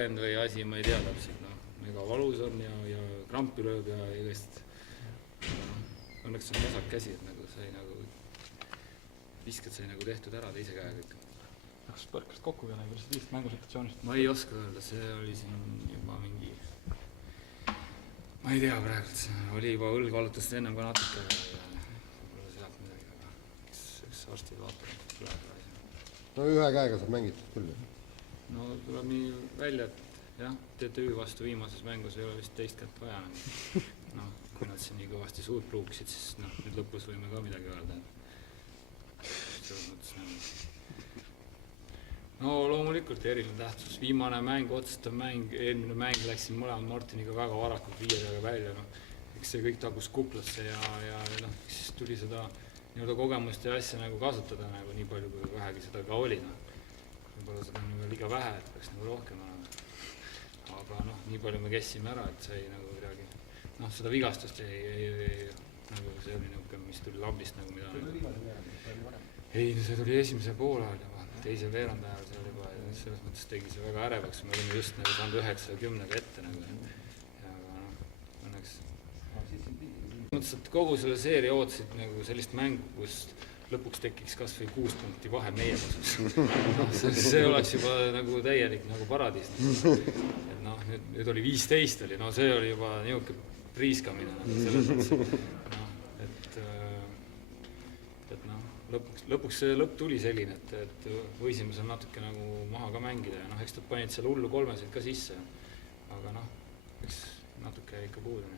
põgend või asi, ma ei tea täpselt, noh, mega valus on ja krampi lööb ja igast. Õnneks on vasak käsi, et nagu sai nagu, viskad sai nagu tehtud ära teise käega ikka. Kas põrkast kokku veel, kuidas viist mängusituatsioonist? Ma ei oska öelda, see oli siin juba mingi, ma ei tea praegu, oli juba õlg valutust ennem ka natuke ja võib-olla sealt midagi, aga kes arstid vaatavad praegu asja. No ühe käega saab mängitud küll. No tuleb nii välja, et jah, TTÜ vastu viimases mängus ei ole vist teist kätt vaja. No, kui nad siin nii kõvasti suud pruukisid, siis noh, nüüd lõpus võime ka midagi öelda. Selles mõttes no loomulikult eriline tähtsus. Viimane mäng, otsustav mäng, eelmine mäng läksin mõlemad Martiniga väga varakult 5 peale välja. No, eks see kõik tagus kuklasse ja noh, siis tuli seda nii-öelda kogemust ja asja nagu kasutada nagu nii palju, kui vähegi seda ka oli. No. Võib-olla seda on liiga vähe, et peaks nagu rohkem olema. Aga noh, nii palju me kessime ära, et sai nagu midagi. Noh, seda vigastust nagu see oli nõuke, mis tuli lambist nagu mida. Ei, see tuli esimese poole ajal juba, teise veerand ajal seal juba ja selles mõttes tegi see väga ärevaks. Me olime just nagu saanud 9 ja 10 ette nagu. Ja aga noh, õnneks. Mõttes, et kogu selle seeria ootasid nagu sellist mängu, kus lõpuks tekiks kas või 6 punkti vahe meie vasus. No, see oleks juba nagu täielik nagu paradiis. Et noh, nüüd oli 15 oli, no see oli juba niuke priiskamine nagu selles mõttes. No, et noh, lõpuks see lõpp tuli selline, et võisime seal natuke nagu maha ka mängida ja noh, eks nad panid seal hullu 3-seid ka sisse. Aga noh, eks natuke ikka puudu.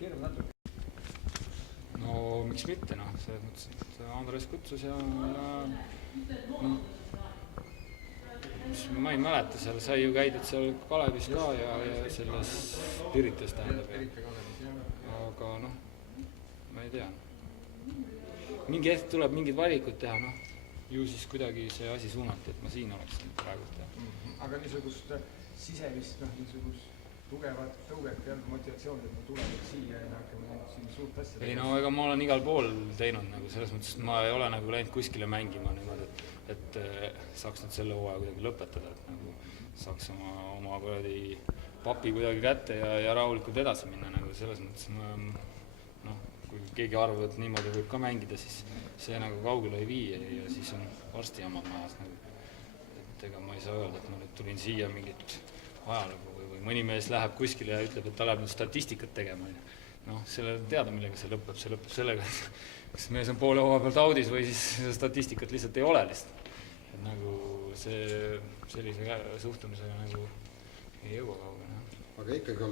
Keerame natuke. No miks mitte, noh, selles mõttes, et Andres kutsus ja noh, ma ei mäleta, seal sai ju käidud seal Kalevis ka ja selles Piritas tähendab. Aga noh, ma ei tea. Mingi hetk tuleb mingid valikud teha, noh, ju siis kuidagi see asi suunati, et ma siin oleks praegu teha. Aga niisugust sisemist, noh, niisugust tugevat tõuget ja motivatsiooni, et ma tulevad siia ja hakkame siin suurt asja. Ei no, ega ma olen igal pool teinud nagu selles mõttes, et ma ei ole nagu läinud kuskile mängima niimoodi, et saaks nüüd selle hooaja kuidagi lõpetada, et nagu saaks oma kuidagi papi kuidagi kätte ja rahulikult edasi minna nagu selles mõttes. Noh, kui keegi arvab, et niimoodi võib ka mängida, siis see nagu kaugele ei vii ja siis on varsti jamad majas nagu. Et ega ma ei saa öelda, et ma nüüd tulin siia mingit ajalugu või mõni mees läheb kuskile ja ütleb, et ta läheb nüüd statistikat tegema. Noh, selle teada, millega see lõpeb sellega, kas mees on poole hooaja pealt audis või siis statistikat lihtsalt ei ole lihtsalt. Et nagu see sellise suhtumisega nagu ei jõua kaugele. Aga ikkagi